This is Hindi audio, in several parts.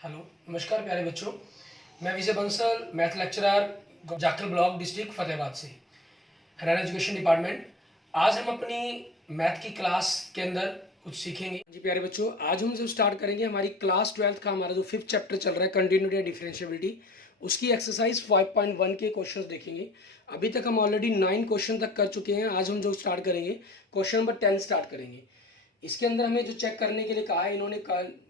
हेलो, नमस्कार प्यारे बच्चों। मैं Vijay Bansal, math lecturer, Jakhal block, district Fatehabad से, हरियाणा एजुकेशन डिपार्टमेंट। आज हम अपनी मैथ की क्लास के अंदर कुछ सीखेंगे। जी प्यारे बच्चों, आज हम जो स्टार्ट करेंगे हमारी क्लास 12th का हमारा जो 5th चैप्टर चल रहा है कंटिन्यूटी एंड डिफरेंशिएबिलिटी, उसकी एक्सरसाइज 5.1 के क्वेश्चंस देखेंगे। अभी तक हम ऑलरेडी 9 क्वेश्चन तक कर चुके हैं। आज हम जो स्टार्ट करेंगे क्वेश्चन नंबर 10 स्टार्ट करेंगे। इसके अंदर हमें जो चेक करने के लिए कहा है इन्होंने,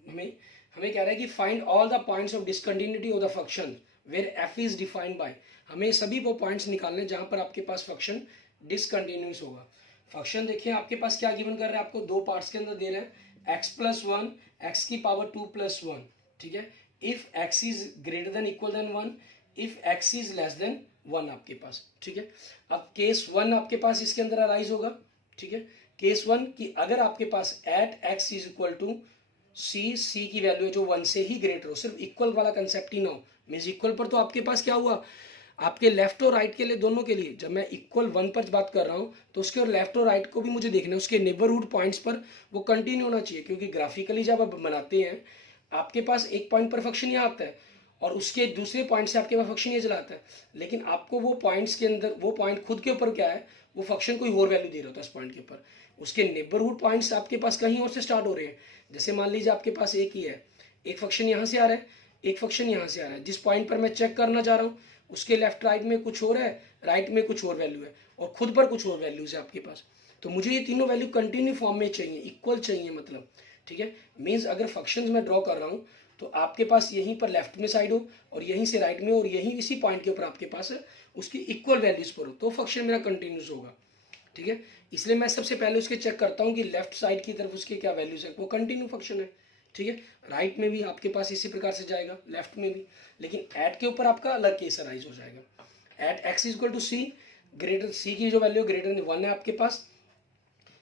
हमें हमें कह रहा है कि find all the points of discontinuity of the function where F is defined by. हमें सभी वो पॉइंट्स निकालने जहां पर आपके पास फंक्शन डिसकंटिन्यूस होगा। फंक्शन देखिए आपके पास क्या गिवन कर रहे हैं, आपको दो पार्ट्स के अंदर दे रहे हैं एक्स प्लस वन, एक्स की पावर 2 प्लस वन। ठीक है, if x is greater than equal than one, if x is less than one आपके पास। ठीक है, अब केस वन आपके पास इसके अंदर अराइज होगा। ठीक है, केस वन की अगर आपके पास at x is equal to सी, सी की वैल्यू है जो वन से ही ग्रेटर हो, सिर्फ इक्वल वाला कंसेप्ट ही ना हो। मीन्स इक्वल पर तो आपके पास क्या हुआ, आपके लेफ्ट और राइट के लिए, दोनों के लिए, जब मैं इक्वल वन पर बात कर रहा हूँ तो उसके और लेफ्ट और राइट को भी मुझे देखना है, उसके नेबरहुड पॉइंट्स पर वो कंटिन्यू होना चाहिए। क्योंकि ग्राफिकली जब आप बनाते हैं आपके पास एक पॉइंट पर फंक्शन यहाँ आता है और उसके दूसरे पॉइंट से आपके पास फंक्शन ये चला आता है, लेकिन आपको वो पॉइंट्स के अंदर वो पॉइंट खुद के ऊपर क्या है, वो फंक्शन कोई और वैल्यू दे रहा होता है उस पॉइंट के ऊपर। उसके नेबरहुड पॉइंट्स आपके पास कहीं और से स्टार्ट हो रहे हैं। जैसे मान लीजिए आपके पास एक ही है, एक फंक्शन यहाँ से आ रहा है, एक फंक्शन यहाँ से आ रहा है। जिस पॉइंट पर मैं चेक करना चाह रहा हूँ उसके लेफ्ट राइट में कुछ और है, राइट में कुछ और वैल्यू है और खुद पर कुछ और वैल्यूज है आपके पास। तो मुझे ये तीनों वैल्यू कंटिन्यू फॉर्म में चाहिए, इक्वल चाहिए मतलब। ठीक है, मीन्स अगर फंक्शंस में ड्रॉ कर रहा हूँ तो आपके पास यहीं पर लेफ्ट में साइड हो और यहीं से राइट में और यहीं इसी पॉइंट के ऊपर आपके पास उसकी इक्वल वैल्यूज पर हो, तो फंक्शन मेरा कंटिन्यूस होगा। ठीक है, इसलिए मैं सबसे पहले उसके चेक करता हूँ कि लेफ्ट साइड की तरफ उसके क्या वैल्यूज है, वो कंटिन्यू फंक्शन है। ठीक है, राइट में भी आपके पास इसी प्रकार से जाएगा, लेफ्ट में भी, लेकिन एट के ऊपर आपका अलग केस अराइज हो जाएगा। At x equal to c, greater c की जो वैल्यू ग्रेटर देन वन है आपके पास,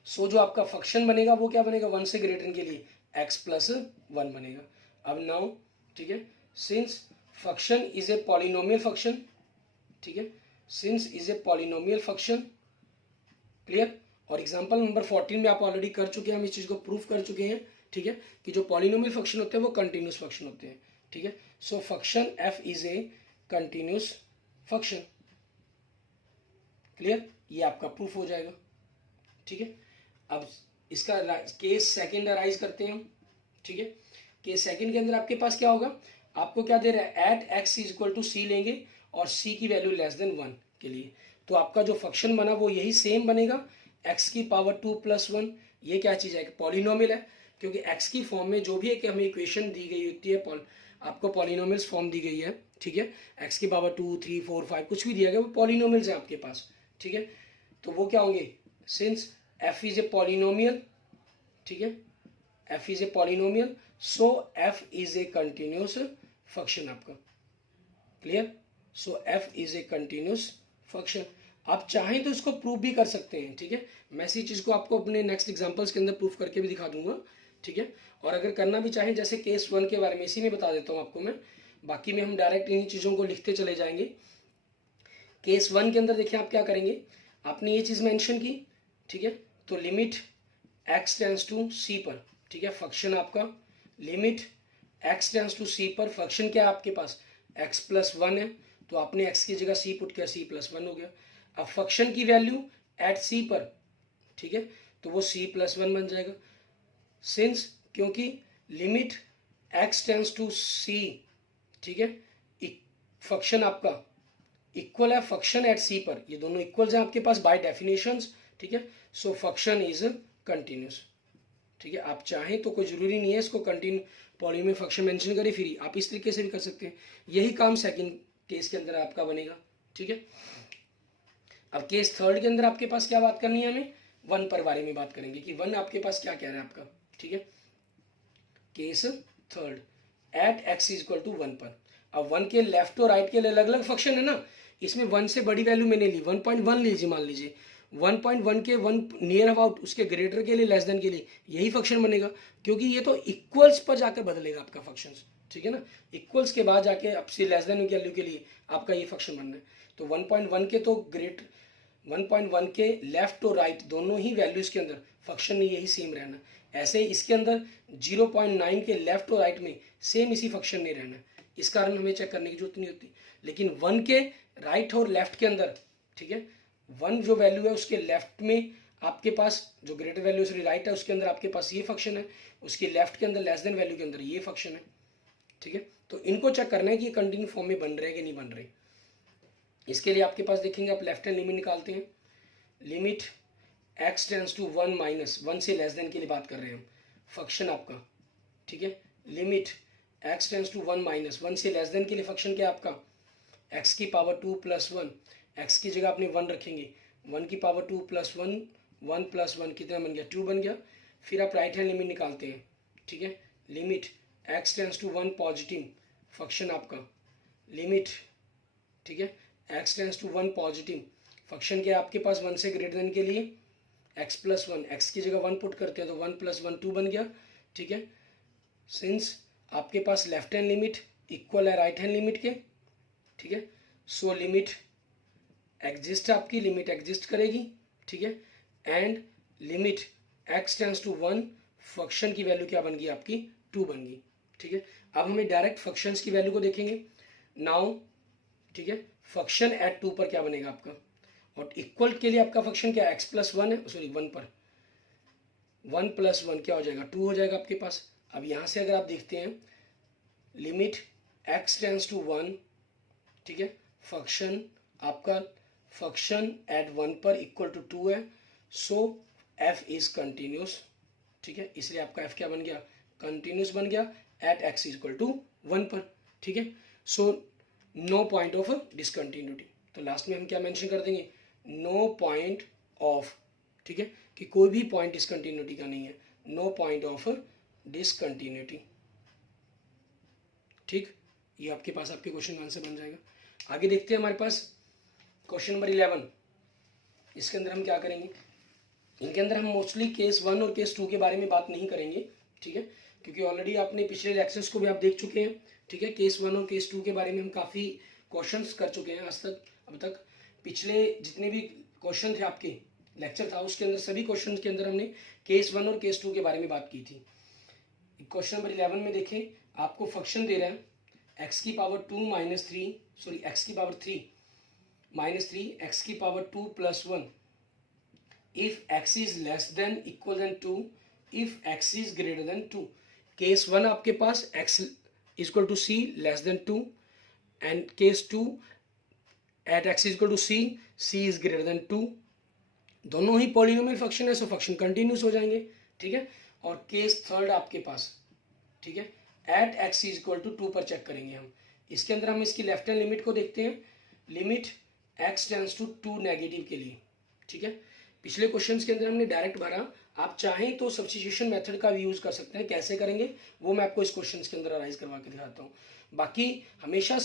सो जो आपका फंक्शन बनेगा वो क्या बनेगा, वन से ग्रेटर के लिए एक्स प्लस वन बनेगा। अब नाउ ठीक है, since function is a polynomial function, ठीक है, since is a polynomial function, clear. और एग्जांपल नंबर 14 में आप ऑलरेडी कर चुके हैं, हम इस चीज को प्रूफ कर चुके हैं। ठीक है, कि जो पॉलिनोमियल फंक्शन होते हैं वो कंटिन्यूस फंक्शन होते हैं। ठीक है, so function f is a continuous function, clear, ये आपका प्रूफ हो जाएगा। ठीक है, अब इसका केस सेकंड अराइज करते हैं हम। ठीक है, केस सेकंड के अंदर आपके पास क्या होगा, आपको क्या दे रहा है, at x is equal to c लेंगे और सी की वैल्यू लेस देन वन के लिए, तो आपका जो फंक्शन बना वो यही सेम बनेगा, एक्स की पावर 2 प्लस वन। ये क्या चीज़ है, पॉलिनोमियल है, क्योंकि एक्स की फॉर्म में जो भी है कि हमें इक्वेशन दी गई होती है, आपको पॉलिनोमियल्स फॉर्म दी गई है। ठीक है, एक्स की पावर 2, 3, 4, 5 कुछ भी दिया गया वो पॉलिनोमियल्स है आपके पास। ठीक है, तो वो क्या होंगे, since f is a polynomial, ठीक है, f is a polynomial, so f is a continuous function आपका, clear. So f is a continuous function. आप चाहें तो इसको प्रूव भी कर सकते हैं। ठीक है, मैं इसी चीज़ को आपको अपने नेक्स्ट एग्जांपल्स के अंदर प्रूफ करके भी दिखा दूंगा। ठीक है, और अगर करना भी चाहें, जैसे केस वन के बारे में इसी में बता देता हूँ आपको मैं, बाकी में हम डायरेक्ट इन्हीं चीज़ों को लिखते चले जाएंगे। केस वन के अंदर देखिए आप क्या करेंगे, आपने ये चीज़ मेंशन की। ठीक है, तो limit X tends to c पर, ठीक है, फंक्शन आपका limit X tends to c पर, फंक्शन क्या है आपके पास, एक्स प्लस वन है, तो आपने एक्स की जगह सी पुट किया, सी प्लस वन हो गया। अब फंक्शन की वैल्यू एट सी पर, ठीक है, तो वो सी प्लस वन बन जाएगा। सिंस क्योंकि limit X tends to c, ठीक है, फंक्शन आपका इक्वल है फंक्शन एट सी पर, ये दोनों इक्वल्स हैं आपके पास बाय डेफिनेशंस। ठीक है, सो फंक्शन इज कंटिन्यूस। ठीक है, आप चाहें तो कोई जरूरी नहीं है इसको कंटिन्यू पॉलिनोमियल फंक्शन मेंशन करें, फिर आप इस तरीके से भी कर सकते हैं। यही काम सेकंड केस के अंदर आपका बनेगा। ठीक है, अब केस थर्ड के अंदर आपके पास क्या बात करनी है, हमें वन पर बारे में बात करेंगे कि वन आपके पास क्या कह रहा है आपका। ठीक है, case third, at x is equal to one पर। अब वन के लेफ्ट और राइट के लिए अलग अलग फंक्शन है ना, इसमें वन से बड़ी वैल्यू मैंने ली 1.1 लीजिए, मान लीजिए 1.1 के वन नियर अबाउट उसके ग्रेटर के लिए लेस देन के लिए यही फंक्शन बनेगा, क्योंकि ये तो इक्वल्स पर जाकर बदलेगा आपका फंक्शन। ठीक है ना, इक्वल्स के बाद जाके अब से लेस देन वैल्यू के लिए आपका ये फंक्शन बनना है। तो 1.1 के तो 1.1 के लेफ्ट और राइट दोनों ही वैल्यूज के अंदर फंक्शन ने यही सेम रहना। ऐसे ही इसके अंदर 0.9 के लेफ्ट और राइट में सेम इसी फंक्शन में रहना है, इस कारण हमें चेक करने की जरूरत नहीं होती। लेकिन 1 के राइट और लेफ्ट के अंदर, ठीक है, 1 जो वैल्यू है उसके लेफ्ट में आपके पास जो ग्रेटर वैल्यू सॉरी राइट है उसके अंदर आपके पास ये फंक्शन है, उसकी लेफ्ट के अंदर लेस देन वैल्यू के अंदर ये फंक्शन है, ठीक है। तो इनको चेक करना है कि ये कंटिन्यू फॉर्म में बन रहे हैं कि नहीं बन रहे। इसके लिए आपके पास देखेंगे आप लेफ्ट हैंड लिमिट निकालते हैं, limit x tends to 1 minus 1 से लेस देन के लिए बात कर रहे हैं हम, फंक्शन आपका, ठीक है, limit x tends to 1 minus 1 से लेस देन के लिए फंक्शन क्या है आपका, x की पावर 2 प्लस 1, x की जगह आपने 1 रखेंगे, 1 की पावर 2 प्लस 1, 1 प्लस 1 कितना बन गया, 2 बन गया। फिर आप राइट हैंड लिमिट निकालते हैं, ठीक है, limit x tends to 1 positive, function आपका, लिमिट, ठीक है, x tends to 1 positive, function क्या है आपके पास 1 से ग्रेटर देन के लिए x प्लस 1, x की जगह 1 पुट करते हैं तो 1 प्लस 1 2 बन गया, ठीक है। सिंस आपके पास लेफ्ट हैंड लिमिट इक्वल है राइट हैंड लिमिट के, ठीक है, सो लिमिट एग्जिस्ट, आपकी लिमिट एग्जिस्ट करेगी, ठीक है, and limit x tends to 1, function की वैल्यू क्या बन गई आपकी 2 बन गई, ठीक है। अब हमें डायरेक्ट फंक्शंस की वैल्यू को देखेंगे नाउ, ठीक है, फंक्शन एट 2 पर क्या बनेगा आपका, और इक्वल के लिए आपका फंक्शन क्या x प्लस 1 है, सॉरी 1 पर 1 प्लस 1 क्या हो जाएगा 2 हो जाएगा आपके पास। अब यहाँ से अगर आप देखते हैं लिमिट x टेंस टू 1, ठीक है, फंक्शन आपका फंक्शन एट 1 पर इक्वल टू 2 है, सो f इज कंटिन्यूस, ठीक है, इसलिए आपका f क्या बन गया, कंटिन्यूस बन गया at x is equal to 1 पर, ठीक है। So no point of discontinuity, तो लास्ट में हम क्या मेंशन कर देंगे, नो पॉइंट ऑफ, ठीक है, कि कोई भी पॉइंट डिसकंटिन्यूटी का नहीं है, नो पॉइंट ऑफ डिसकंटिन्यूटी, ठीक। ये आपके पास आपके क्वेश्चन का आंसर बन जाएगा। आगे देखते हैं हमारे पास क्वेश्चन नंबर 11, इसके अंदर हम क्या करेंगे, इनके अंदर हम मोस्टली केस 1 और केस 2 के बारे में बात नहीं करेंगे, ठीक है, क्योंकि ऑलरेडी आपने पिछले लेक्चर्स को भी आप देख चुके हैं, ठीक है। केस 1 और केस 2 के बारे में हम काफ़ी क्वेश्चंस कर चुके हैं आज तक, अब तक पिछले जितने भी क्वेश्चन थे आपके लेक्चर था उसके अंदर सभी क्वेश्चन के अंदर हमने केस 1 और केस 2 के बारे में बात की थी। क्वेश्चन नंबर 11 में देखें, आपको फंक्शन दे रहा है x की पावर 2 माइनस 3, सॉरी x की पावर 3 माइनस 3, x की power 2 plus 1, if x is less than equal than 2, if x is greater than 2। Case 1 आपके पास x is equal to c less than 2, and case 2 at x is equal to c, c is greater than 2, दोनों ही पॉलिनोमियल फंक्शन है, सो फंक्शन कंटिन्यूस हो जाएंगे, ठीक है। और केस थर्ड आपके पास, ठीक है, at x is equal to 2 पर चेक करेंगे हम। इसके अंदर हम इसकी लेफ्ट हैंड लिमिट को देखते हैं, limit x tends to 2 negative के लिए, ठीक है। पिछले क्वेश्चंस के अंदर हमने डायरेक्ट भरा, आप चाहें तो सब्स्टिट्यूशन मेथड का भी यूज कर सकते हैं, कैसे करेंगे वो मैं आपको इस क्वेश्चन के अंदर अराइज करवा के दिखाता हूँ। बाकी हमेशा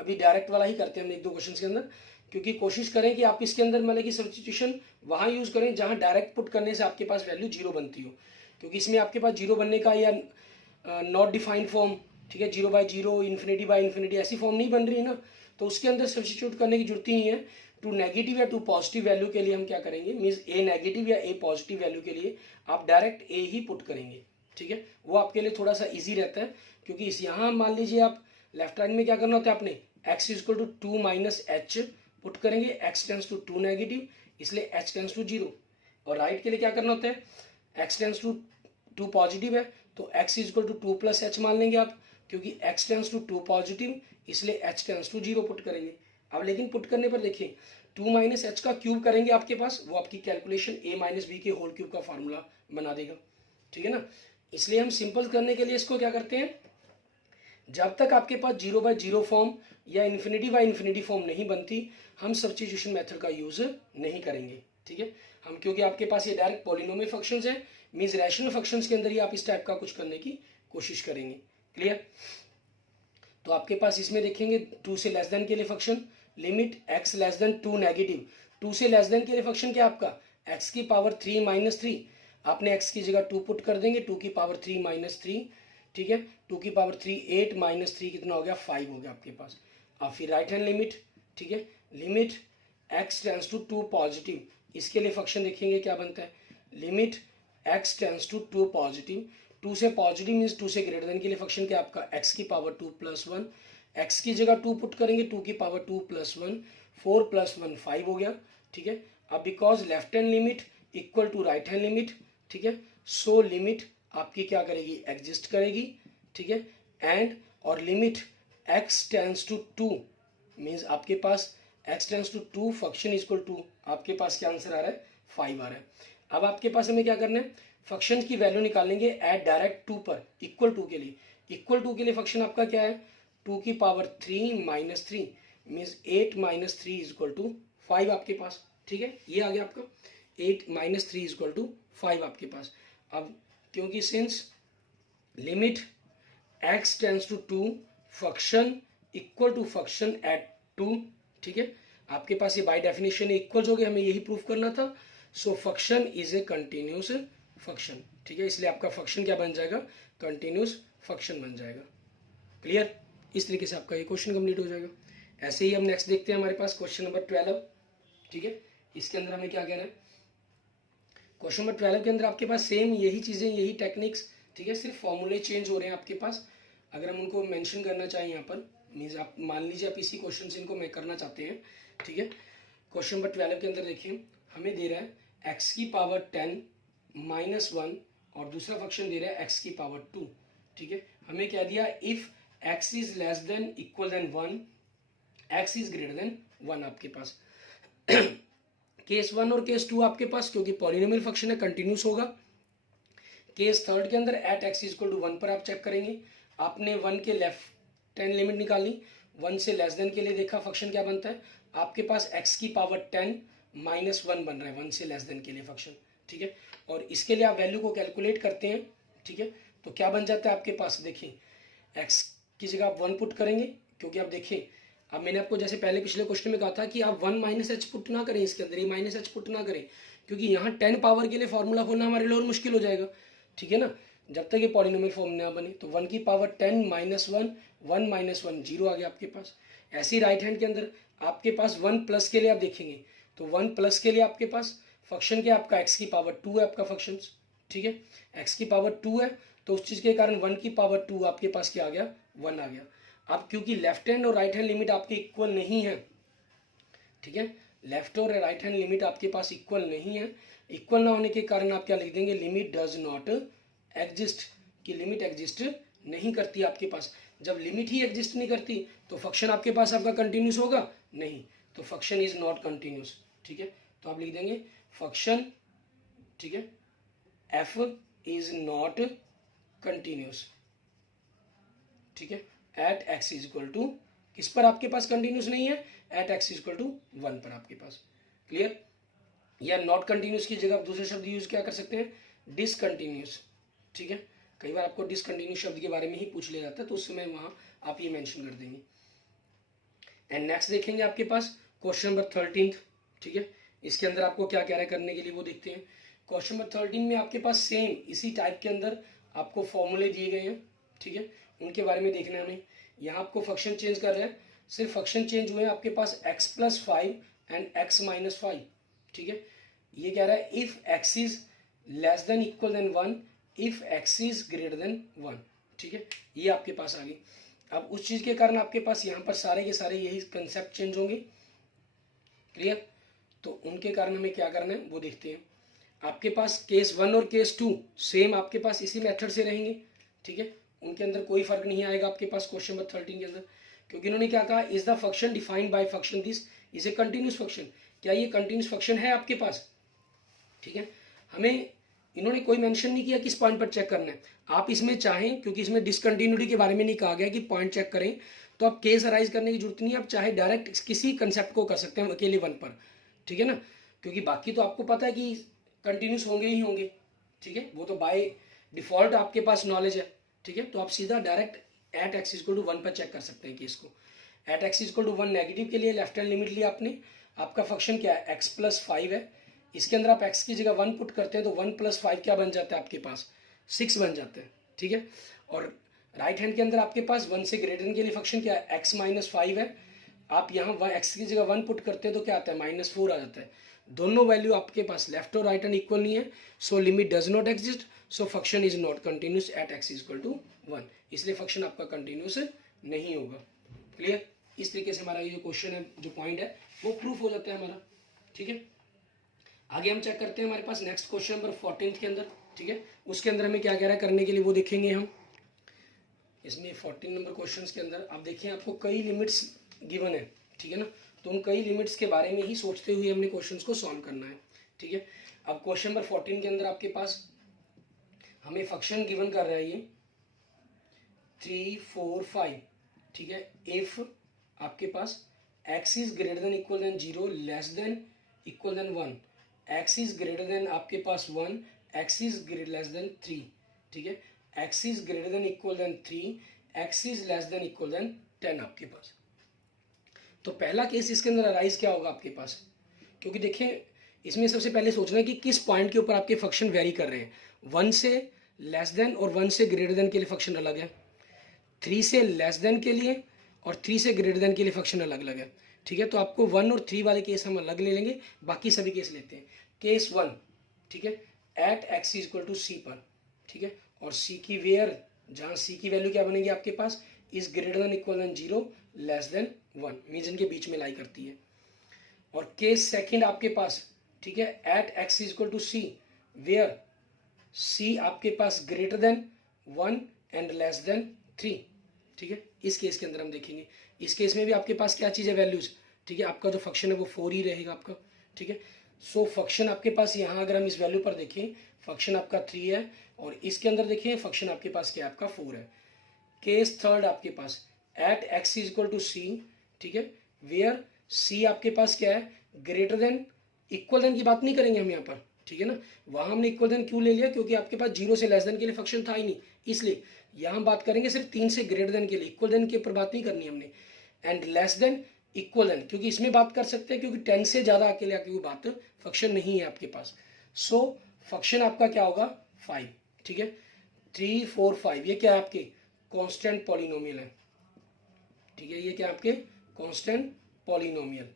अभी डायरेक्ट वाला ही करते हैं हम एक दो क्वेश्चन के अंदर, क्योंकि कोशिश करें कि आप इसके अंदर मतलब कि सब्स्टिट्यूशन वहाँ यूज करें जहाँ डायरेक्ट पुट करने से आपके पास वैल्यू 0 बनती हो, क्योंकि इसमें आपके पास 0 बनने का या नॉट डिफाइंड फॉर्म, ठीक है, 0/0 इन्फिनिटी बाय इन्फिनिटी ऐसी फॉर्म नहीं बन रही है ना, तो उसके अंदर सब्स्टिट्यूट करने की जरूरत ही नहीं है। टू नेगेटिव या टू पॉजिटिव वैल्यू के लिए हम क्या करेंगे, मीन्स ए नेगेटिव या ए पॉजिटिव वैल्यू के लिए आप डायरेक्ट ए ही पुट करेंगे, ठीक है, वो आपके लिए थोड़ा सा ईजी रहता है। क्योंकि इस यहाँ मान लीजिए आप लेफ्ट हैंड में क्या करना होता है, आपने x is equal to 2 minus H put करेंगे, x टेंस टू 2 नेगेटिव, इसलिए h टेंस टू 0, और राइट के लिए क्या करना होता है, x टेंस टू 2 पॉजिटिव है तो x is equal to 2 plus H मान लेंगे आप, क्योंकि x टेंस टू 2 पॉजिटिव इसलिए h टेंस टू 0 पुट करेंगे। अब लेकिन पुट करने पर देखिए 2 माइनस एच का क्यूब करेंगे आपके पास, वो आपकी कैलकुलेशन a माइनस बी के होल क्यूब का फार्मूला बना देगा, ठीक है ना। इसलिए हम सिंपल करने के लिए इसको क्या करते हैं, जब तक आपके पास 0/0 फॉर्म या इन्फिनिटी बाय इन्फिनिटी फॉर्म नहीं बनती हम सब्स्टिट्यूशन मेथड का यूज नहीं करेंगे, ठीक है। हम क्योंकि आपके पास ये डायरेक्ट पॉलिनोमियल फंक्शंस है, मींस रैशनल फंक्शंस के अंदर ही आप इस टाइप का कुछ करने की कोशिश करेंगे, क्लियर। तो आपके पास इसमें देखेंगे 2 से लेस देन के लिए function, limit x less than 2 negative, 2 से लेस देन के लिए फंक्शन क्या आपका x की पावर 3 माइनस 3, आपने x की जगह 2 पुट कर देंगे, 2 की पावर 3 माइनस 3, ठीक है, 2 की पावर 3 8 माइनस 3 कितना हो गया 5 हो गया आपके पास। अब फिर राइट हैंड लिमिट, ठीक है, limit x tends to 2 positive, इसके लिए फंक्शन देखेंगे क्या बनता है, limit x tends to 2 positive, 2 से पॉजिटिव मीन्स 2 से ग्रेटर देन के लिए फंक्शन क्या आपका x की पावर 2 प्लस 1, x की जगह 2 पुट करेंगे, 2 की पावर 2 प्लस 1, 4 प्लस 1 5 हो गया, ठीक है। अब because left hand limit equal to right hand limit, ठीक है, सो लिमिट आपकी क्या करेगी, एग्जिस्ट करेगी, ठीक है। एंड और limit x tends to 2 means आपके पास x tends to 2 function equal to आपके पास क्या आंसर आ रहा है, 5 आ रहा है। अब आपके पास हमें क्या करना है, फंक्शन की वैल्यू निकालेंगे एट डायरेक्ट 2 पर, इक्वल टू के लिए। इक्वल टू के लिए फंक्शन आपका क्या है, 2 की power 3 minus 3 means 8 minus 3 is equal to 5 आपके पास, ठीक है। ये आ गया आपका 8 माइनस 3 इज इक्वल टू 5 आपके पास। अब क्योंकि since limit x tends to 2 function equal to function at 2, ठीक है, आपके पास ये बाय डेफिनेशन इक्वल हो गया, हमें यही प्रूफ करना था। सो function is a continuous function, ठीक है, इसलिए आपका फंक्शन क्या बन जाएगा, कंटिन्यूस फंक्शन बन जाएगा। क्लियर, इस तरीके से आपका ये क्वेश्चन कंप्लीट हो जाएगा। ऐसे ही हम नेक्स्ट देखते हैं, हमारे पास क्वेश्चन नंबर 12, ठीक है। इसके अंदर हमें क्या कह रहा है, क्वेश्चन नंबर 12 के अंदर आपके पास सेम यही चीजें, यही टेक्निक्स, ठीक है, सिर्फ फॉर्मूले चेंज हो रहे हैं आपके पास। अगर हम उनको मेंशन करना चाहें यहाँ पर, मीन्स आप मान लीजिए आप इसी क्वेश्चन से इनको मैं करना चाहते हैं, ठीक है। क्वेश्चन नंबर 12 के अंदर देखिए हमें दे रहा है x की पावर 10 माइनस 1 और दूसरा फंक्शन दे रहा है x की पावर 2, ठीक है। हमें क्या दिया, if x is less than equal than 1, x is greater than 1 आपके पास। केस 1 और केस 2 आपके पास, क्योंकि पॉलिनोमियल फंक्शन है, कंटिन्यूस होगा। केस थर्ड के अंदर एट x इक्वल टू 1 पर आप चेक करेंगे, आपने 1 के लेफ्ट हैंड लिमिट निकाली, 1 से लेस देन के लिए देखा फंक्शन क्या बनता है, आपके पास x की पावर 10 माइनस 1 बन रहा है 1 से लेस देन के लिए फंक्शन, ठीक है। और इसके लिए आप वैल्यू को कैलकुलेट करते हैं, ठीक है, तो क्या बन जाता है आपके पास, देखिए x की जगह आप 1 पुट करेंगे, क्योंकि आप देखिए अब मैंने आपको जैसे पहले पिछले क्वेश्चन में कहा था कि आप 1 माइनस एच पुट ना करें, इसके अंदर ये माइनस एच पुट ना करें, क्योंकि यहाँ 10 पावर के लिए फॉर्मूला खोलना हमारे लिए और मुश्किल हो जाएगा, ठीक है ना, जब तक ये पॉलिनोमियल फॉर्म ना बने। तो 1 की पावर 10 माइनस 1, 1 माइनस 1 जीरो आ गया आपके पास। ऐसे ही राइट हैंड के अंदर आपके पास 1 प्लस के लिए आप देखेंगे, तो 1 प्लस के लिए आपके पास फंक्शन क्या आपका x की पावर 2 है आपका फंक्शन, ठीक है, x की पावर 2 है, तो उस चीज़ के कारण 1 की पावर 2 आपके पास क्या आ गया, 1 आ गया। अब क्योंकि लेफ्ट हैंड और राइट हैंड लिमिट आपके इक्वल नहीं है, ठीक है, लेफ्ट और राइट हैंड लिमिट आपके पास इक्वल नहीं है, इक्वल ना होने के कारण आप क्या लिख देंगे, लिमिट डज नॉट एग्जिस्ट, की लिमिट एग्जिस्ट नहीं करती आपके पास। जब लिमिट ही एग्जिस्ट नहीं करती तो फंक्शन आपके पास आपका कंटिन्यूस होगा नहीं, तो फंक्शन इज नॉट कंटिन्यूस, ठीक है। तो आप लिख देंगे फंक्शन, ठीक है, एफ इज नॉट कंटिन्यूस, ठीक है, at x is equal to, किस पर आपके पास कंटिन्यूस नहीं है, at x is equal to 1 पर आपके पास। क्लियर, या नॉट कंटिन्यूस की जगह आप दूसरे शब्द यूज क्या कर सकते हैं, डिसकंटिन्यूस, ठीक है। कई बार आपको डिसकंटिन्यूस शब्द के बारे में ही पूछ लिया जाता है, तो उस समय वहां आप ये मेंशन कर देंगे। एंड नेक्स्ट देखेंगे आपके पास क्वेश्चन नंबर 13, ठीक है, इसके अंदर आपको क्या कह रहा है करने के लिए वो देखते हैं। क्वेश्चन नंबर 13 में आपके पास सेम इसी टाइप के अंदर आपको फॉर्मूले दिए गए हैं, ठीक है, उनके बारे में देखना है हमें। यहाँ आपको फंक्शन चेंज कर रहे हैं, सिर्फ फंक्शन चेंज हुए हैं आपके पास x plus 5 and x minus 5, ठीक है। ये कह रहा है if x is less than equal than 1, if x is greater than 1, ठीक है, ये आपके पास आ गई। अब उस चीज के कारण आपके पास यहाँ पर सारे के सारे यही कंसेप्ट चेंज होंगे। क्लियर, तो उनके कारण हमें क्या करना है वो देखते हैं। आपके पास केस 1 और केस 2 सेम आपके पास इसी मेथड से रहेंगे, ठीक है, उनके अंदर कोई फर्क नहीं आएगा आपके पास क्वेश्चन नंबर 13 के अंदर, क्योंकि इन्होंने क्या कहा, is the function defined by function this is a continuous function, क्या ये कंटिन्यूस फंक्शन है आपके पास, ठीक है। हमें इन्होंने कोई मेंशन नहीं किया किस पॉइंट पर चेक करना है। आप इसमें चाहें, क्योंकि इसमें डिसकंटिन्यूटी के बारे में नहीं कहा गया कि पॉइंट चेक करें, तो आप केस अराइज करने की जरूरत नहीं है, आप चाहे डायरेक्ट किसी कंसेप्ट को कर सकते हैं अकेले 1 पर, ठीक है ना, क्योंकि बाकी तो आपको पता है कि कंटिन्यूस होंगे ही होंगे, ठीक है, वो तो बाय डिफॉल्ट आपके पास नॉलेज है, ठीक है। तो आप सीधा direct at x equal to 1 पर चेक कर सकते हैं केस को। At x equal to 1 negative के लिए लेफ्ट हैंड लिमिट लिया आपने, आपका फंक्शन क्या है, x प्लस 5 है, इसके अंदर आप x की जगह 1 पुट करते हैं, तो 1 प्लस 5 क्या बन जाता है आपके पास, 6 बन जाता है, ठीक है। और राइट हैंड के अंदर आपके पास 1 से ग्रेटर देन के लिए फंक्शन क्या है, x माइनस 5 है, आप यहाँ x की जगह 1 पुट करते हैं तो क्या आता है, -4 आ जाता है। दोनों वैल्यू आपके पास लेफ्ट और राइट हैंड इक्वल नहीं है, so limit does not exist, so function is not continuous at x equal to 1, इसलिए फंक्शन आपका कंटिन्यूस नहीं होगा। क्लियर? इस तरीके से हमारा ये जो क्वेश्चन है, जो पॉइंट है वो प्रूफ हो जाता है हमारा। ठीक है, आगे हम चेक करते हैं हमारे पास नेक्स्ट क्वेश्चन नंबर 14 के अंदर। ठीक है, उसके अंदर हमें क्या कह रहा है करने के लिए वो देखेंगे हम। इसमें 14 नंबर क्वेश्चन के अंदर आप देखिए आपको कई लिमिट्स गिवन है। ठीक है ना, तो उन कई लिमिट्स के बारे में ही सोचते हुए हमने क्वेश्चंस को सॉल्व करना है। ठीक है, अब क्वेश्चन नंबर 14 के अंदर आपके पास हमें फंक्शन गिवन कर रहा है ये 3 4 5। ठीक है, इफ आपके पास x is greater than equal than 0 less than equal than 1, x is greater than आपके पास 1, x is greater less than 3। ठीक है, x is greater than equal than 3, x is less than equal than 10 आपके पास। तो पहला केस इसके अंदर अराइज क्या होगा आपके पास, क्योंकि देखिए इसमें सबसे पहले सोचना है कि किस पॉइंट के ऊपर आपके फंक्शन वेरी कर रहे हैं। 1 से लेस देन और 1 से ग्रेटर देन के लिए फंक्शन अलग है, 3 से लेस देन के लिए और 3 से ग्रेटर देन के लिए फंक्शन अलग अलग है। ठीक है, तो आपको 1 और 3 वाले केस हम अलग ले लेंगे, बाकी सभी केस लेते हैं। केस 1, ठीक है, at x is equal to c पर। ठीक है, और सी की वेयर, जहाँ सी की वैल्यू क्या बनेगी आपके पास, is greater than equal than 0 less than 1, means इनके बीच में लाई करती है। और केस सेकंड आपके पास, ठीक है, at x is equal to c where c आपके पास greater than 1 and less than 3। ठीक है, इस केस के अंदर हम देखेंगे, इस केस में भी आपके पास क्या चीज़ है, वैल्यूज। ठीक है, आपका जो फंक्शन है वो 4 ही रहेगा आपका। ठीक है, सो फंक्शन आपके पास यहाँ अगर हम इस वैल्यू पर देखें, फंक्शन आपका 3 है और इसके अंदर देखिए फंक्शन आपके पास क्या है, आपका 4 है। केस थर्ड आपके पास at x is equal to c, ठीक है, वेयर सी आपके पास क्या है, ग्रेटर देन, इक्वल देन की बात नहीं करेंगे हम यहाँ पर। ठीक है ना, वहां हमने इक्वल देन क्यों ले लिया, क्योंकि आपके पास 0 से लेस देन के लिए फंक्शन था ही नहीं, इसलिए यहाँ हम बात करेंगे सिर्फ 3 से ग्रेटर देन के लिए, इक्वल देन के ऊपर बात नहीं करनी हमने। And less than equal than, क्योंकि इसमें बात कर सकते हैं, क्योंकि 10 से ज्यादा अकेले आके कोई बात फंक्शन नहीं है आपके पास। सो फंक्शन आपका क्या होगा, 5। ठीक है, 3 4 5 ये क्या है आपके कांस्टेंट पॉलिनोमियल है। ठीक है, ये क्या आपके कांस्टेंट पॉलिनोमियल।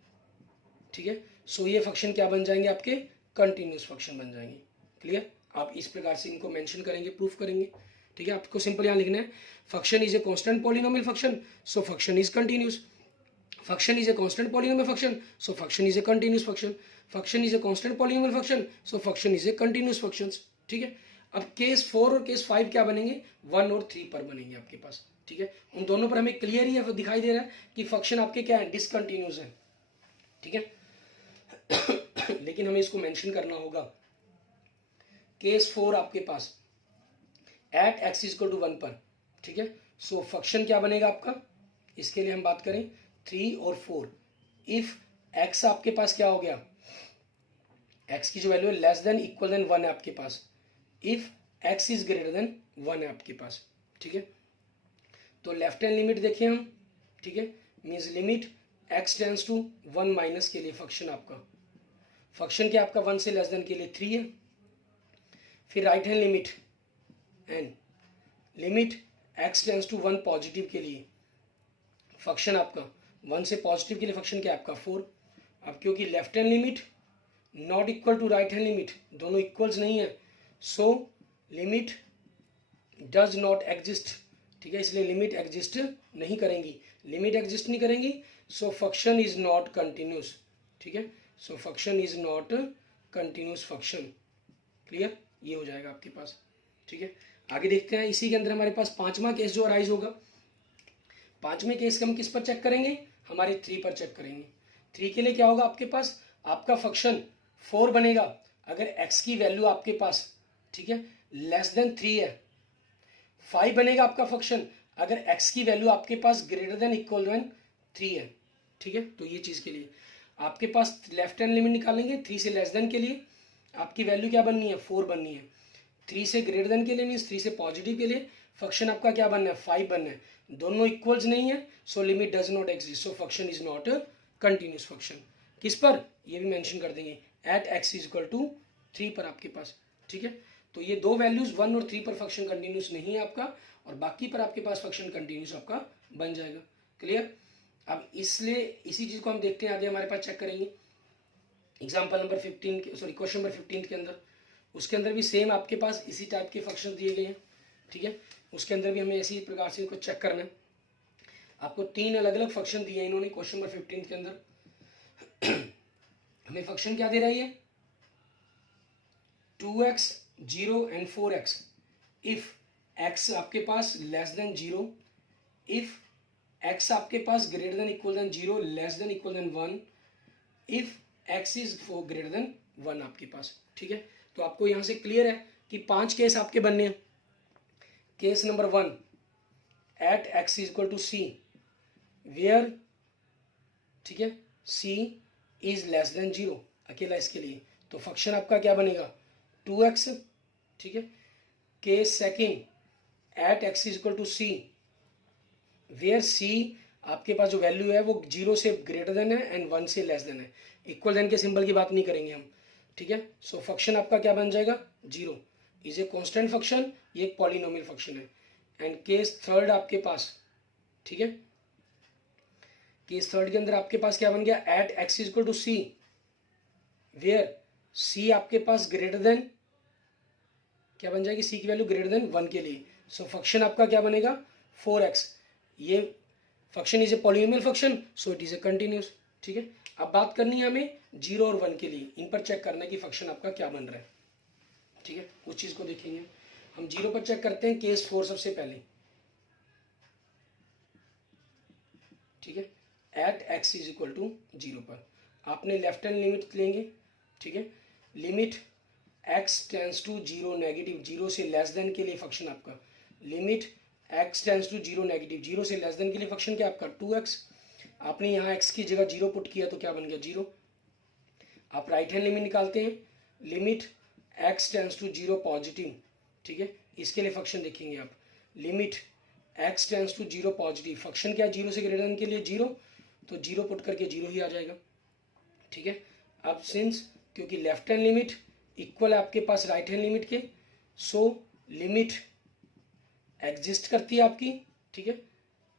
ठीक है, सो ये फंक्शन क्या बन जाएंगे आपके, कंटिन्यूस फंक्शन बन जाएंगे। क्लियर, आप इस प्रकार से इनको मेंशन करेंगे, प्रूफ करेंगे। ठीक है, आपको सिंपल यहाँ लिखना है, function is a constant polynomial function, so function is continuous. Function is a constant polynomial function, so function is a continuous function. Function is a constant polynomial function, so function is a continuous function. ठीक है, अब केस 4 और केस 5 क्या बनेंगे, 1 और 3 पर बनेंगे आपके पास। ठीक है, उन दोनों पर हमें क्लियर ही दिखाई दे रहा है कि फंक्शन आपके क्या है, डिसकंटिन्यूस है। ठीक है, लेकिन हमें इसको मेंशन करना होगा। केस 4 आपके पास at x is equal to 1 पर। ठीक है, सो फंक्शन क्या बनेगा आपका, इसके लिए हम बात करें 3 और 4। इफ एक्स आपके पास क्या हो गया, एक्स की जो वैल्यू है लेस देन इक्वल देन 1 है आपके पास, if x is greater than 1 है आपके पास। ठीक है, तो लेफ्ट हैंड लिमिट देखिए हम। ठीक है, means limit X tends to 1 minus के लिए फंक्शन आपका, फंक्शन क्या आपका 1 से लेस देन के लिए 3 है। फिर right hand limit and limit X tends to 1 positive के लिए, फंक्शन आपका 1 से पॉजिटिव के लिए फंक्शन क्या आपका 4। अब क्योंकि left hand limit not equal to right hand limit, दोनों इक्वल्स नहीं है, so limit does not exist. ठीक है, इसलिए लिमिट एग्जिस्ट नहीं करेंगी, लिमिट एग्जिस्ट नहीं करेंगी, सो फंक्शन इज नॉट कंटिन्यूस। ठीक है, so function is not continuous function. Clear, ये हो जाएगा आपके पास। ठीक है, आगे देखते हैं, इसी के अंदर हमारे पास 5वां केस जो अराइज होगा। 5वें केस के हम किस पर चेक करेंगे, हमारे 3 पर चेक करेंगे। 3 के लिए क्या होगा आपके पास, आपका फंक्शन 4 बनेगा अगर x की वैल्यू आपके पास, ठीक है, लेस देन 3 है। 5 बनेगा आपका फंक्शन अगर x की वैल्यू आपके पास ग्रेटर देन इक्वल देन 3 है। ठीक है, तो ये चीज के लिए आपके पास लेफ्ट हैंड लिमिट निकालेंगे 3 से लेस देन के लिए, आपकी वैल्यू क्या बननी है, 4 बननी है। 3 से ग्रेटर देन के लिए मीन्स 3 से पॉजिटिव के लिए फंक्शन आपका क्या बनना है, 5 बनना है। दोनों इक्वल्स नहीं है, so limit does not exist, so function is not continuous function. किस पर, ये भी मेंशन कर देंगे, at x is equal to 3 पर आपके पास। ठीक है, तो ये दो वैल्यूज 1 और 3 पर फंक्शन कंटिन्यूस नहीं है आपका, और बाकी पर आपके पास फंक्शन कंटिन्यूस आपका बन जाएगा। क्लियर, अब इसलिए इसी चीज को हम देखते हैं आगे, हमारे पास चेक करेंगे। एग्जाम्पल नंबर 15 के सॉरी क्वेश्चन नंबर 15 के अंदर, उसके अंदर भी सेम आपके पास इसी टाइप के फंक्शन दिए गए हैं, ठीक है। उसके अंदर भी हमें इसी प्रकार से इसको चेक करना है। आपको 3 अलग अलग फंक्शन दिए हैं इन्होंने क्वेश्चन नंबर 15 के अंदर। हमें फंक्शन क्या दे रहा है ये, 2x 0 and 4x if x आपके पास लेस देन 0, इफ x आपके पास greater than equal than 0, less than equal than 1, if x is four greater than 1 आपके पास, ठीक है। तो आपको यहां से क्लियर है कि 5 केस आपके बनने हैं। Case number 1, at x is equal to c where, ठीक है, c इज लेस देन 0, अकेला इसके लिए, तो फंक्शन आपका क्या बनेगा 2x, ठीक है। Case second, at x is equal to c where c आपके पास जो वैल्यू है वो 0 से ग्रेटर देन है एंड 1 से लेस देन है। इक्वल देन के सिंबल की बात नहीं करेंगे हम, ठीक है। सो फंक्शन आपका क्या बन जाएगा 0, इज ए कांस्टेंट फंक्शन, ये एक पॉलिनोमियल फंक्शन है। एंड केस थर्ड आपके पास, ठीक है, केस थर्ड के अंदर आपके पास क्या बन गया, at x is equal to c where c आपके पास ग्रेटर देन, क्या बन जाएगी, सी की वैल्यू ग्रेटर देन 1 के लिए। सो फंक्शन आपका क्या बनेगा 4x। ये function is a polynomial function, so it is a continuous, ठीक है। अब बात करनी है हमें 0 और 1 के लिए, इन पर चेक करना है कि फंक्शन आपका क्या बन रहा है, ठीक है। उस चीज को देखेंगे हम। 0 पर चेक करते हैं, केस 4 सबसे पहले, ठीक है। At x is equal to 0 पर आपने लेफ्ट हैंड लिमिट लेंगे, ठीक है। Limit x tends to 0 negative, 0 से लेस देन के लिए फंक्शन आपका, limit x tends to 0 negative, 0 से लेस देन के लिए फंक्शन क्या आपका 2x। आपने यहाँ x की जगह 0 पुट किया तो क्या बन गया 0। आप राइट हैंड लिमिट निकालते हैं, limit x tends to 0 positive, ठीक है। इसके लिए फंक्शन देखेंगे आप, limit x tends to 0 positive, function क्या 0 से ग्रेटर देन के लिए 0, तो 0 पुट करके 0 ही आ जाएगा, ठीक है। अब सिंस क्योंकि लेफ्ट हैंड लिमिट इक्वल है आपके पास राइट हैंड लिमिट के, सो लिमिट एग्जिस्ट करती है आपकी, ठीक है।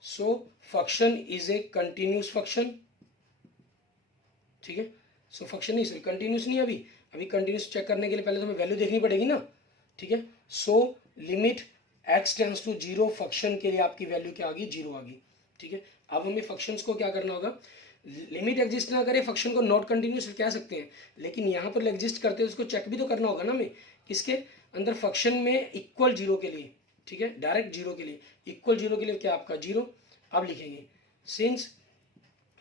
So function is a continuous function, ठीक है। सो फंक्शन नहीं, सॉरी कंटिन्यूस नहीं, अभी कंटिन्यूस चेक करने के लिए पहले तो हमें वैल्यू देखनी पड़ेगी ना, ठीक है। So limit x tends to 0 function के लिए आपकी वैल्यू क्या आ गई 0 आ गई, ठीक है। अब हमें फंक्शंस को क्या करना होगा, लिमिट एग्जिस्ट ना करे फंक्शन को नॉट कंटिन्यूस कह सकते हैं, लेकिन यहाँ पर एग्जिस्ट करते हैं उसको चेक भी तो करना होगा ना हमें, किसके अंदर, फंक्शन में इक्वल 0 के लिए, ठीक है, डायरेक्ट 0 के लिए, इक्वल 0 के लिए क्या आपका 0। अब लिखेंगे सिंस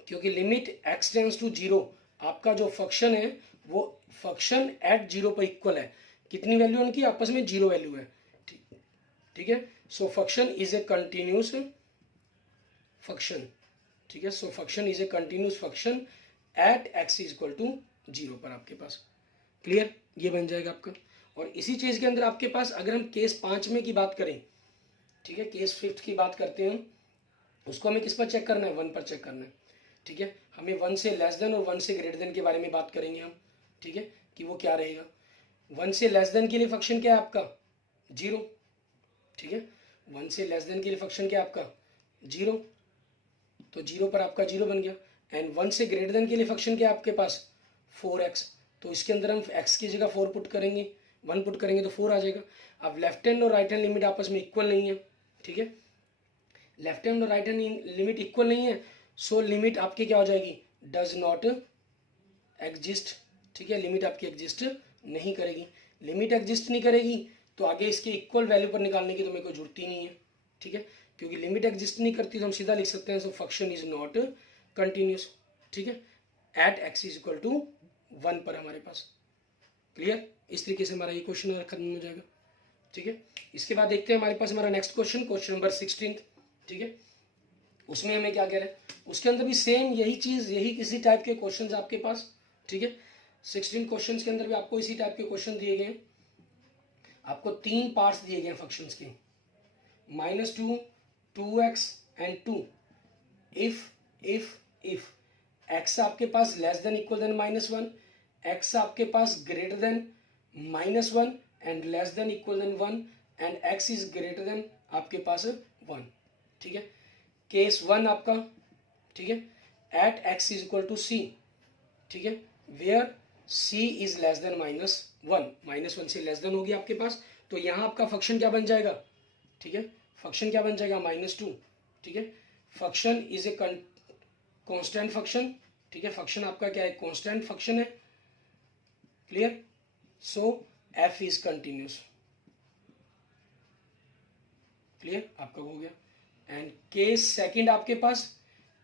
क्योंकि लिमिट x टेंस टू 0 आपका जो फंक्शन है वो फंक्शन एट 0 पर इक्वल है, कितनी वैल्यू उनकी आपस में 0 वैल्यू है, ठीक है। So function is a continuous function, ठीक है। So function is a continuous function at x is equal to 0 पर आपके पास, क्लियर, ये बन जाएगा आपका। और इसी चीज के अंदर आपके पास अगर हम केस 5 में की बात करें, ठीक है, केस 5 की बात करते हैं, उसको हमें किस पर चेक करना है 1 पर चेक करना है, ठीक है। हमें 1 से लेस देन और 1 से ग्रेटर देन के बारे में बात करेंगे हम, ठीक है, कि वो क्या रहेगा। 1 से लेस देन के लिए फंक्शन क्या है आपका 0, ठीक है। 1 से लेस देन के लिए फंक्शन क्या है आपका 0, तो 0 पर आपका 0 बन गया। एंड 1 से ग्रेटर देन के लिए फंक्शन क्या है आपके पास 4x, तो इसके अंदर हम x की जगह 4 पुट करेंगे, 1 पुट करेंगे तो 4 आ जाएगा। अब लेफ्ट हैंड और राइट हैंड लिमिट आपस में इक्वल नहीं है, ठीक है, लेफ्ट हैंड और राइट हैंड लिमिट इक्वल नहीं है, सो लिमिट आपकी क्या हो जाएगी डज नॉट एग्जिस्ट, ठीक है, लिमिट आपकी एग्जिस्ट नहीं करेगी। लिमिट एग्जिस्ट नहीं करेगी तो आगे इसके इक्वल वैल्यू पर निकालने की तो मेरे को जरूरत ही नहीं है, ठीक है, क्योंकि लिमिट एग्जिस्ट नहीं करती तो हम सीधा लिख सकते हैं so function is not continuous, ठीक है, at x is equal to 1 पर हमारे पास, क्लियर। इस तरीके से हमारा ये क्वेश्चन खत्म हो जाएगा, ठीक है। इसके बाद देखते हैं हमारे पास हमारा नेक्स्ट क्वेश्चन, क्वेश्चन नंबर 16, ठीक है। उसमें हमें क्या कह रहे हैं, उसके अंदर भी सेम यही चीज, यही किसी टाइप के क्वेश्चन आपके पास, ठीक है। 16 क्वेश्चन के अंदर भी आपको इसी टाइप के क्वेश्चन दिए गए हैं, आपको 3 पार्ट्स दिए गए हैं फंक्शंस के, -2, 2x एंड 2 इफ x आपके पास less than equal than -1, x आपके पास greater than -1 and less than equal than 1 and x is greater than आपके पास 1, ठीक है। केस 1 आपका, ठीक है, at x is equal to c, ठीक है, where c is less than -1, -1 से लेस देन होगी आपके पास, तो यहाँ आपका फंक्शन क्या बन जाएगा, ठीक है, फंक्शन क्या बन जाएगा -2, ठीक है। Function is a constant function, ठीक है, फंक्शन आपका क्या है, कांस्टेंट फंक्शन है, clear. So f is continuous, clear, आपका हो गया। एंड केस सेकंड आपके पास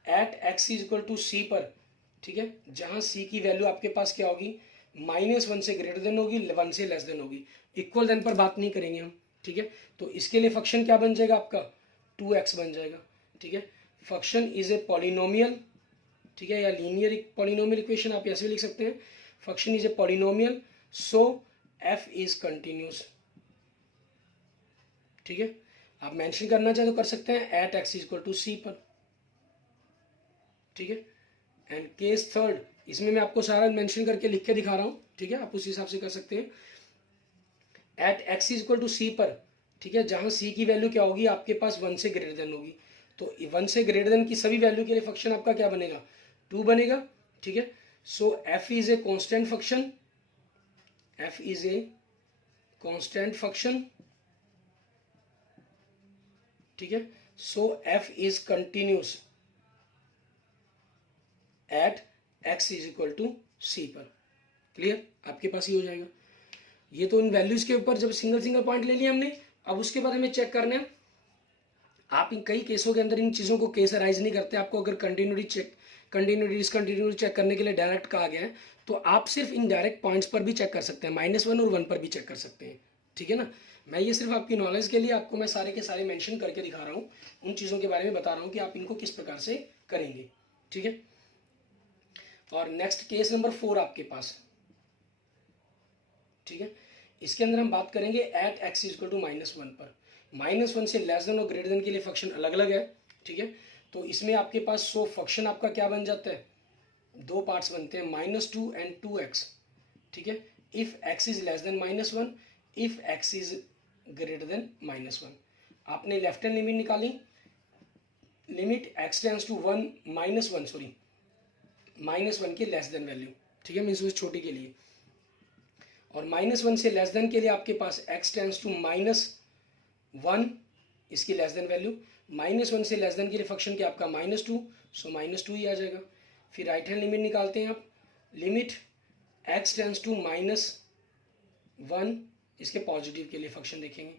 at x is equal to c पर, ठीक है, जहां सी की वैल्यू आपके पास क्या होगी, -1 से ग्रेटर देन होगी, 1 से लेस देन होगी, इक्वल देन पर बात नहीं करेंगे हम, ठीक है। तो इसके लिए फंक्शन क्या बन जाएगा आपका, 2x बन जाएगा, ठीक है। फंक्शन इज ए पॉलिनोमियल, ठीक है, या लीनियर पॉलिनोमियल इक्वेशन आप ऐसे भी लिख सकते हैं, function is a polynomial, so f is continuous, ठीक है। आप मेंशन करना चाहे तो कर सकते हैं at x equal to c पर, ठीक है। एंड केस थर्ड, इसमें मैं आपको सारा मेंशन करके लिख के दिखा रहा हूं, ठीक है, आप उस हिसाब से कर सकते हैं। At x is equal to c पर, ठीक है, जहां सी की वैल्यू क्या होगी आपके पास 1 से ग्रेटर देन होगी, तो 1 से ग्रेटर देन की सभी वैल्यू के लिए फंक्शन आपका क्या बनेगा, 2 बनेगा, ठीक है। So f is a constant function, f is a constant function, ठीक है। So f is continuous at x is equal to c पर, क्लियर, आपके पास ही हो जाएगा। ये तो इन वैल्यूज के ऊपर जब सिंगल सिंगल पॉइंट ले लिया हमने, अब उसके बाद हमें चेक करना है, आप इन कई केसों के अंदर इन चीज़ों को केस अराइज नहीं करते, आपको अगर कंटिन्यूटी डिसकंटिन्यूटी चेक करने के लिए डायरेक्ट कहा गया है, तो आप सिर्फ इन डायरेक्ट पॉइंट्स पर भी चेक कर सकते हैं, -1 और 1 पर भी चेक कर सकते हैं, ठीक है ना। मैं ये सिर्फ आपकी नॉलेज के लिए आपको मैं सारे के सारे मेंशन करके दिखा रहा हूँ, उन चीज़ों के बारे में बता रहा हूँ कि आप इनको किस प्रकार से करेंगे, ठीक है। और नेक्स्ट केस नंबर 4 आपके पास, ठीक है, इसके अंदर हम बात करेंगे एट एक्स इक्वल टू -1 पर, -1 से लेस देन और ग्रेटर देन के लिए फंक्शन अलग अलग है, ठीक है। तो इसमें आपके पास सो फंक्शन आपका क्या बन जाता है, 2 पार्ट्स बनते हैं, -2 एंड 2x, ठीक है। If x is less than -1, if x is greater than -1, आपने लेफ्ट हैंड लिमिट निकाली, limit x tends to 1 -1 sorry -1 की लेस देन वैल्यू, ठीक है, मीन्स छोटी के लिए, और -1 से लेस देन के लिए आपके पास x टेंड्स टू -1 इसकी लेस देन वैल्यू, -1 से लेस देन के लिए फंक्शन क्या आपका -2, सो -2 ही आ जाएगा। फिर राइट हैंड लिमिट निकालते हैं आप, लिमिट x टेंड्स टू -1 इसके पॉजिटिव के लिए फंक्शन देखेंगे,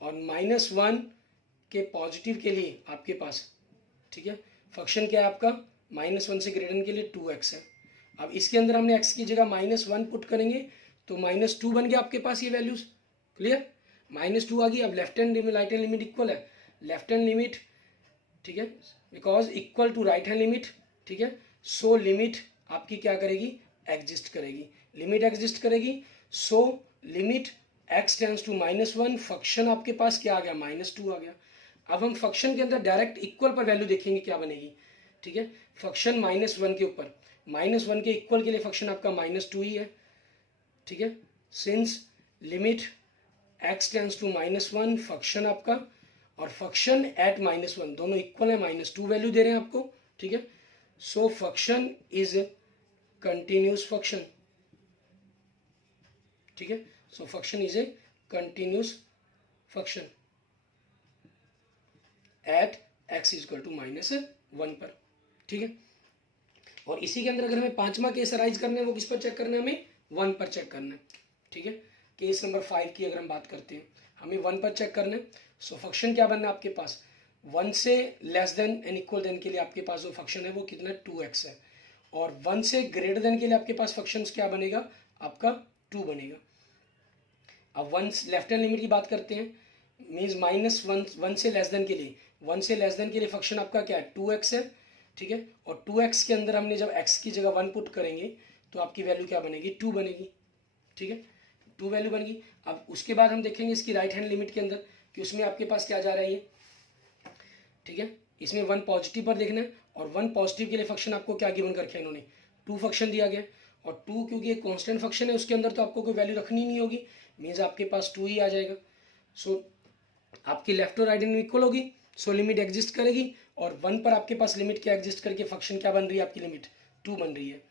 और -1 के पॉजिटिव के लिए आपके पास, ठीक है, फंक्शन क्या है आपका, -1 से ग्रेटर देन के लिए 2x है। अब इसके अंदर हमने x की जगह -1 पुट करेंगे, तो -2 बन गया आपके पास ये वैल्यूज, क्लियर, -2 आ गई। अब left hand limit right hand limit equal है, लेफ्ट हैंड लिमिट, ठीक है, because equal to right hand limit, ठीक है, सो लिमिट आपकी क्या करेगी, एग्जिस्ट करेगी, लिमिट एग्जिस्ट करेगी, so limit x tends to -1, function आपके पास क्या आ गया, -2 आ गया। अब हम फंक्शन के अंदर डायरेक्ट इक्वल पर वैल्यू देखेंगे क्या बनेगी, ठीक है, फंक्शन -1 के ऊपर, -1 के इक्वल के लिए फंक्शन आपका -2 ही है, ठीक है, since limit x tends to -1 function आपका और फंक्शन एट -1 दोनों इक्वल है, -2 वैल्यू दे रहे हैं आपको, ठीक है। So function is continuous function, ठीक है, so function is a continuous function at x equal to -1 पर, ठीक है। और इसी के अंदर अगर हमें पांचवा केस अराइज करना है, वो किस पर चेक करना है, हमें 1 पर चेक करना है, ठीक है। केस नंबर 5 की अगर हम बात करते हैं, हमें 1 पर चेक करना है। सो फंक्शन क्या बनना है आपके पास, 1 से less than and equal than के लिए आपके पास जो फंक्शन है वो कितना 2x है, और 1 से ग्रेटर देन के लिए आपके पास फंक्शन क्या बनेगा आपका 2 बनेगा। अब 1 लेफ्ट हैंड लिमिट की बात करते हैं, मीन्स -1 से लेस देन के लिए, 1 से लेस देन के लिए फंक्शन आपका क्या है 2x है, ठीक है, और 2x के अंदर हमने जब x की जगह 1 पुट करेंगे तो आपकी वैल्यू क्या बनेगी 2 बनेगी, ठीक है, 2 वैल्यू बनेगी। अब उसके बाद हम देखेंगे इसकी राइट हैंड लिमिट के अंदर कि उसमें आपके पास क्या जा रहा है ये, ठीक है, इसमें 1 पॉजिटिव पर देखना है, और 1 पॉजिटिव के लिए फंक्शन आपको क्या गिवन करके इन्होंने 2 फंक्शन दिया गया, और 2 क्योंकि एक कांस्टेंट फंक्शन है उसके अंदर तो आपको कोई वैल्यू रखनी नहीं होगी, मीन्स आपके पास 2 ही आ जाएगा। सो आपकी लेफ्ट और राइट हैंड इक्वल होगी, सो लिमिट एग्जिस्ट करेगी, और 1 पर आपके पास लिमिट क्या एग्जिस्ट करके फंक्शन क्या बन रही है आपकी लिमिट 2 बन रही है।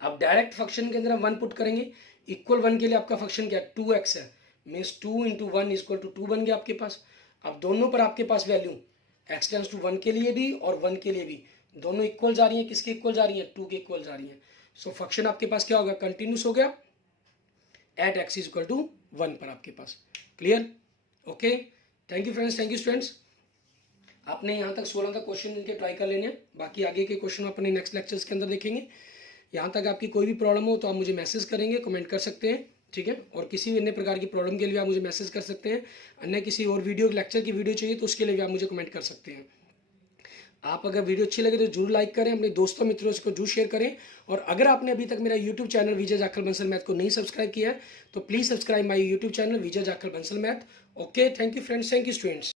अब डायरेक्ट फंक्शन के अंदर हम 1 पुट करेंगे, इक्वल 1 के लिए आपका फंक्शन क्या 2x है, मीन्स 2 इंटू 1 इक्वल टू 2 बन गया आपके पास। अब दोनों पर आपके पास वैल्यू x टेंस टू 1 के लिए भी और 1 के लिए भी दोनों इक्वल जा रही है, किसके इक्वल जा रही है 2 के इक्वल जा रही है। सो फंक्शन आपके पास क्या होगा कंटिन्यूस हो गया at x is equal to 1 पर आपके पास। Clear? Okay, thank you friends, thank you students. आपने यहाँ तक 16 तक क्वेश्चन इनके ट्राई कर लेने हैं, बाकी आगे के क्वेश्चन अपने नेक्स्ट लेक्चर्स के अंदर देखेंगे। यहाँ तक आपकी कोई भी प्रॉब्लम हो तो आप मुझे मैसेज करेंगे, कमेंट कर सकते हैं, ठीक है। और किसी भी अन्य प्रकार की प्रॉब्लम के लिए आप मुझे मैसेज कर सकते हैं। अन्य किसी और वीडियो लेक्चर की वीडियो चाहिए तो उसके लिए भी आप मुझे कमेंट कर सकते हैं। आप अगर वीडियो अच्छी लगे तो जरूर लाइक करें, अपने दोस्तों मित्रों को जरूर शेयर करें। और अगर आपने अभी तक मेरा यूट्यूब चैनल विजय जाखल बंसल मैथ को नहीं सब्सक्राइब किया है तो please subscribe my YouTube channel Vijay Jakhal Bansal math. Okay, thank you friends, thank you students.